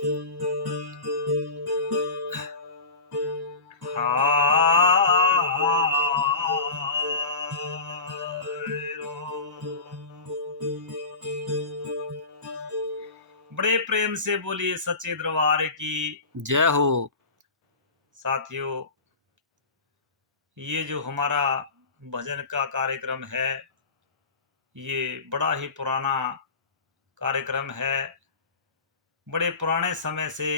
बड़े प्रेम से बोलिए सच्चे दरबार की जय हो। साथियों। ये जो हमारा भजन का कार्यक्रम है, ये बड़ा ही पुराना कार्यक्रम है, बड़े पुराने समय से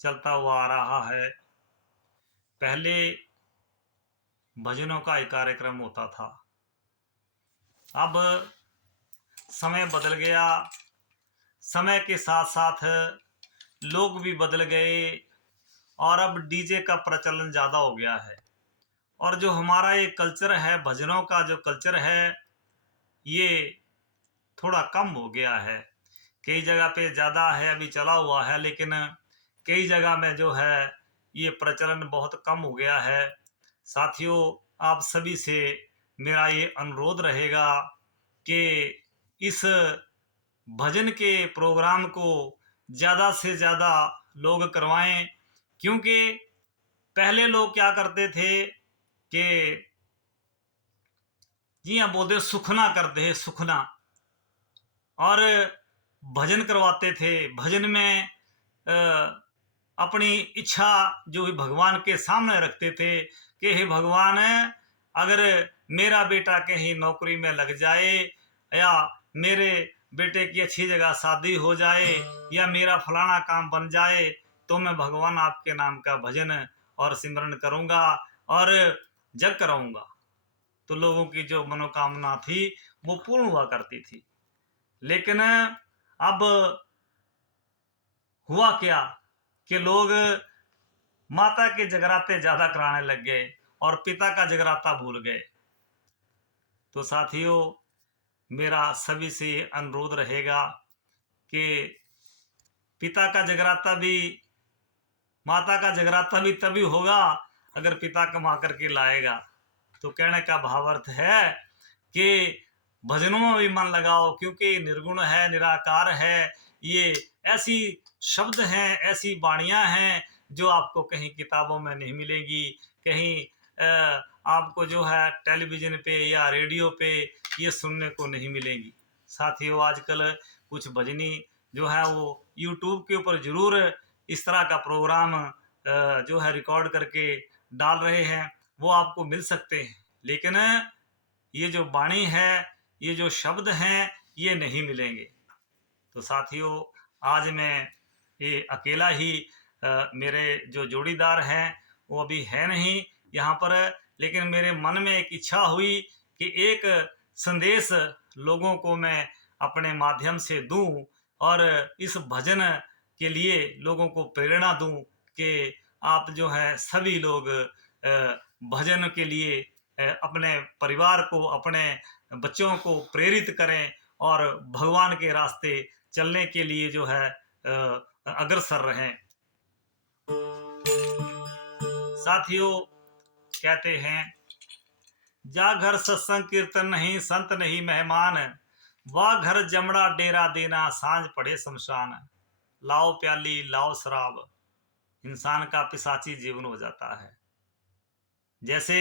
चलता हुआ आ रहा है। पहले भजनों का एक कार्यक्रम होता था, अब समय बदल गया, समय के साथ साथ लोग भी बदल गए और अब डीजे का प्रचलन ज़्यादा हो गया है। और जो हमारा ये कल्चर है, भजनों का जो कल्चर है, ये थोड़ा कम हो गया है। कई जगह पे ज़्यादा है, अभी चला हुआ है, लेकिन कई जगह में जो है ये प्रचलन बहुत कम हो गया है। साथियों, आप सभी से मेरा ये अनुरोध रहेगा कि इस भजन के प्रोग्राम को ज़्यादा से ज़्यादा लोग करवाएं, क्योंकि पहले लोग क्या करते थे कि जी हाँ बोलते सुखना करते हैं, सुखना, और भजन करवाते थे। भजन में अपनी इच्छा जो है भगवान के सामने रखते थे कि हे भगवान, अगर मेरा बेटा कहीं नौकरी में लग जाए, या मेरे बेटे की अच्छी जगह शादी हो जाए, या मेरा फलाना काम बन जाए, तो मैं भगवान आपके नाम का भजन और सिमरन करूँगा और जग कराऊँगा। तो लोगों की जो मनोकामना थी वो पूर्ण हुआ करती थी। लेकिन अब हुआ क्या कि लोग माता के जगराते ज्यादा कराने लग गए और पिता का जगराता भूल गए। तो साथियों, मेरा सभी से अनुरोध रहेगा कि पिता का जगराता भी, माता का जगराता भी तभी होगा अगर पिता कमा करके लाएगा। तो कहने का भावार्थ है कि भजनों में भी मन लगाओ, क्योंकि निर्गुण है, निराकार है। ये ऐसी शब्द हैं, ऐसी वाणियां हैं जो आपको कहीं किताबों में नहीं मिलेगी, कहीं आपको जो है टेलीविजन पे या रेडियो पे ये सुनने को नहीं मिलेंगी। साथियों, आजकल कुछ भजनी जो है वो यूट्यूब के ऊपर जरूर इस तरह का प्रोग्राम जो है रिकॉर्ड करके डाल रहे हैं, वो आपको मिल सकते हैं। लेकिन ये जो वाणी है, ये जो शब्द हैं, ये नहीं मिलेंगे। तो साथियों, आज मैं ये अकेला ही, मेरे जो जोड़ीदार हैं वो अभी है नहीं यहाँ पर, लेकिन मेरे मन में एक इच्छा हुई कि एक संदेश लोगों को मैं अपने माध्यम से दूं और इस भजन के लिए लोगों को प्रेरणा दूं कि आप जो है सभी लोग भजन के लिए अपने परिवार को, अपने बच्चों को प्रेरित करें और भगवान के रास्ते चलने के लिए जो है अग्रसर रहें। साथियों, कहते हैं जा घर सत्संग कीर्तन नहीं, संत नहीं मेहमान, वाह घर जमड़ा डेरा देना, सांझ पड़े शमशान। लाओ प्याली लाओ शराब, इंसान का पिशाची जीवन हो जाता है। जैसे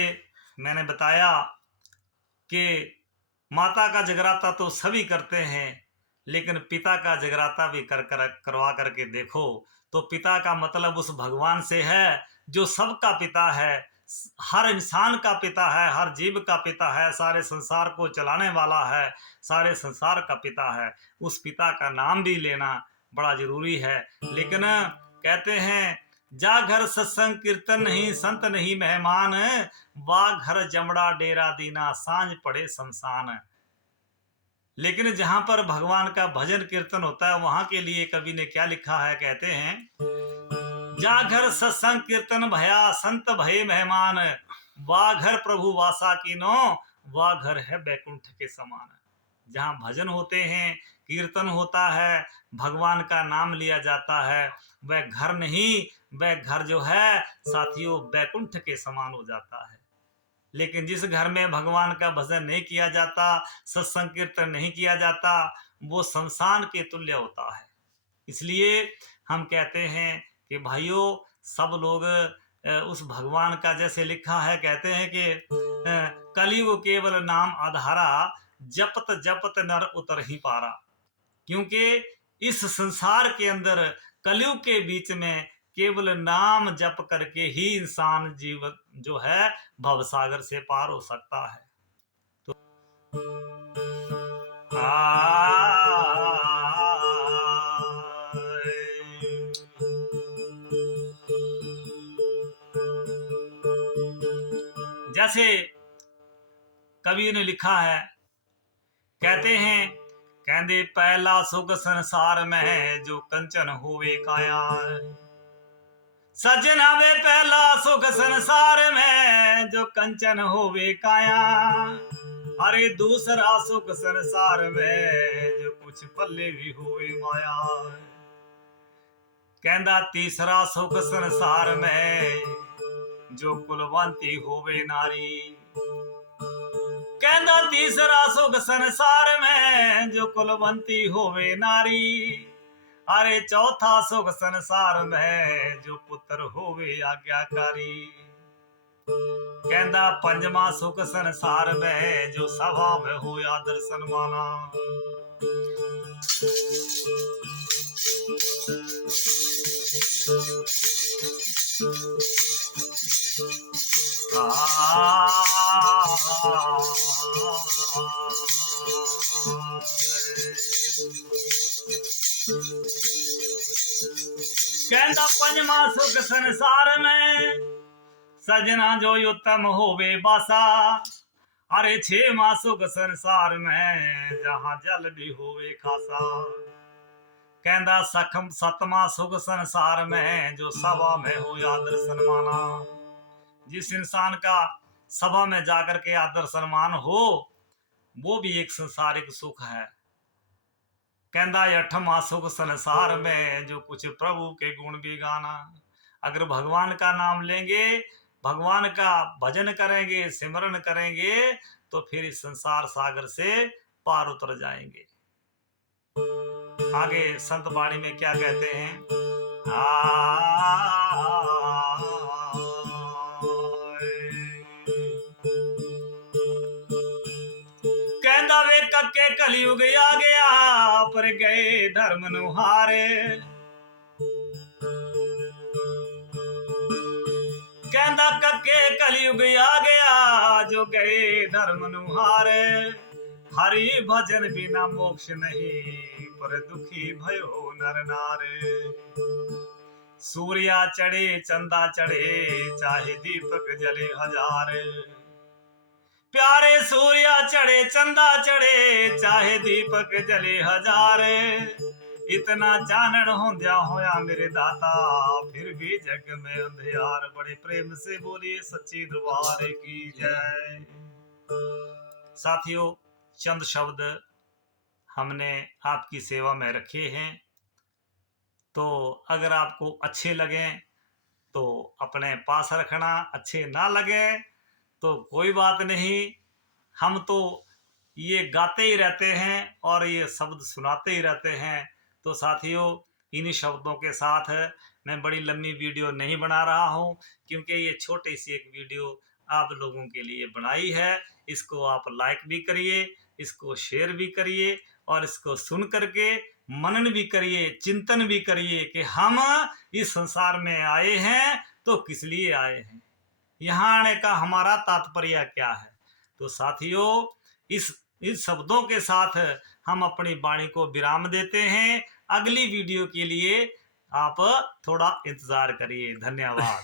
मैंने बताया कि माता का जगराता तो सभी करते हैं, लेकिन पिता का जगराता भी करवा करके देखो, तो पिता का मतलब उस भगवान से है जो सबका पिता है, हर इंसान का पिता है, हर जीव का पिता है, सारे संसार को चलाने वाला है, सारे संसार का पिता है। उस पिता का नाम भी लेना बड़ा जरूरी है। लेकिन कहते हैं जा घर सत्संग कीर्तन नहीं, संत नहीं मेहमान, वाह घर जमड़ा डेरा दीना, सांझ पड़े शमशान। लेकिन जहां पर भगवान का भजन कीर्तन होता है, वहां के लिए कवि ने क्या लिखा है, कहते हैं जा घर सत्संग कीर्तन भया, संत भये मेहमान, वाह घर प्रभु वासा कीनो, वाह घर है बैकुंठ के समान। जहाँ भजन होते हैं, कीर्तन होता है, भगवान का नाम लिया जाता है, वह घर नहीं, वह घर जो है साथियों बैकुंठ के समान हो जाता है। लेकिन जिस घर में भगवान का भजन नहीं किया जाता, सत्संग कीर्तन नहीं किया जाता, वो शमशान के तुल्य होता है। इसलिए हम कहते हैं कि भाइयों, सब लोग उस भगवान का, जैसे लिखा है, कहते हैं कि कलियुग केवल नाम आधारा, जपत जपत नर उतर ही पारा। क्योंकि इस संसार के अंदर कलयुग के बीच में केवल नाम जप करके ही इंसान जीवन जो है भवसागर से पार हो सकता है। तो जैसे कवि ने लिखा है, कहते हैं, कहते पहला सुख संसार में जो कंचन होवे काया। सजना वे पहला सुख संसार में जो कंचन होवे काया। अरे दूसरा सुख संसार में जो कुछ पल्ले भी होवे माया। कहता तीसरा सुख संसार में जो कुलवंती होवे नारी। कहता तीसरा सुख संसार में जो कुलवंती होवे नारी। अरे चौथा सुख संसार में जो पुत्र होवे आज्ञाकारी। कहता पंजवा सुख संसार में जो सभा में हो आदर सन्माना। कहता पंजवा सुख संसार में सजना जो उत्तम होवे बासा। अरे छेवा सुख संसार में जहां जल भी होवे खासा। कहता सतमा सुख संसार में जो सभा में हो आदर सन्माना। जिस इंसान का सभा में जाकर के आदर सम्मान हो, वो भी एक संसारिक सुख है। कहता अठवां सुख संसार में जो कुछ प्रभु के गुण भी गाना। अगर भगवान का नाम लेंगे, भगवान का भजन करेंगे, सिमरन करेंगे, तो फिर इस संसार सागर से पार उतर जाएंगे। आगे संत वाणी में क्या कहते हैं? कहता वे कक्के कलयुग आ गया, पर गए धर्म नुहारे। कहता कक्के कलयुग आ गया, जो गए धर्म नुहारे। हरि भजन बिना मोक्ष नहीं, पर दुखी भयो नर नारे। सूर्या चढ़े चंदा चढ़े, चाहे दीपक जले हजार। प्यारे सूर्या चढ़े चंदा चढ़े, चाहे दीपक जले हजार। इतना चानन होंद्या होया मेरे दाता, फिर भी जग में अंधियार। बड़े प्रेम से बोलिए सच्ची दरबार की जय। साथियों, चंद शब्द हमने आपकी सेवा में रखे हैं, तो अगर आपको अच्छे लगे तो अपने पास रखना, अच्छे ना लगे तो कोई बात नहीं। हम तो ये गाते ही रहते हैं और ये शब्द सुनाते ही रहते हैं। तो साथियों, इन्हीं शब्दों के साथ मैं बड़ी लंबी वीडियो नहीं बना रहा हूँ, क्योंकि ये छोटी सी एक वीडियो आप लोगों के लिए बनाई है। इसको आप लाइक भी करिए, इसको शेयर भी करिए, और इसको सुन करके मनन भी करिए, चिंतन भी करिए कि हम इस संसार में आए हैं तो किस लिए आए हैं, यहाँ आने का हमारा तात्पर्य क्या है। तो साथियों, इस शब्दों के साथ हम अपनी वाणी को विराम देते हैं। अगली वीडियो के लिए आप थोड़ा इंतजार करिए। धन्यवाद।